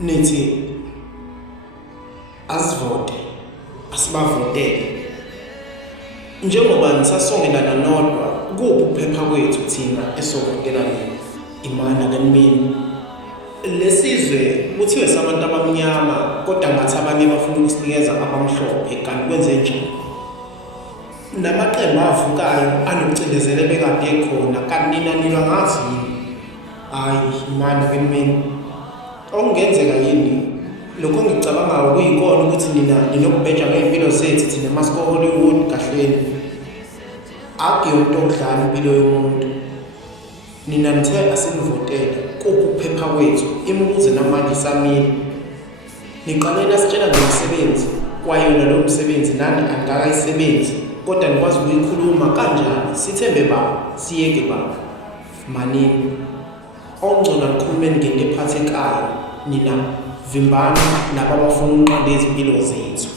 nithi asivote asibavotele njengoba nisasongelana nodwa kuphi ukuphepha kwethu thina esovotela imana kanimini lesizwe kuthiwe sabantu abamnyama kodwa ngathi abanye bafuna ukusinikeza abamhlophe kanti kwenze njani namaqembu avukayo anokucindezela bekade ekhona kanti nina ngathi hayi imana kanimini okungenzeka yini lokho ngicabangayo kuyikona ukuthi nina ninokubheja ngempilo zethu thina masiko Hollywood kahleni akuyonto okudlala impilo yomuntu nina nithe asinivotela kuphi ukuphepha kwethu imibuzo namanje samile niqalela sitshela ngomsebenzi kwayona lo msebenzi nani angakayisebenzi kodwa nikwazi ukuyikhuluma kanjani sithembe baba siyeke baba manini okungcono nikhulumeni ngento ephathekayo nina vimbana nabo abafuna ukunqanda izimpilo zethu.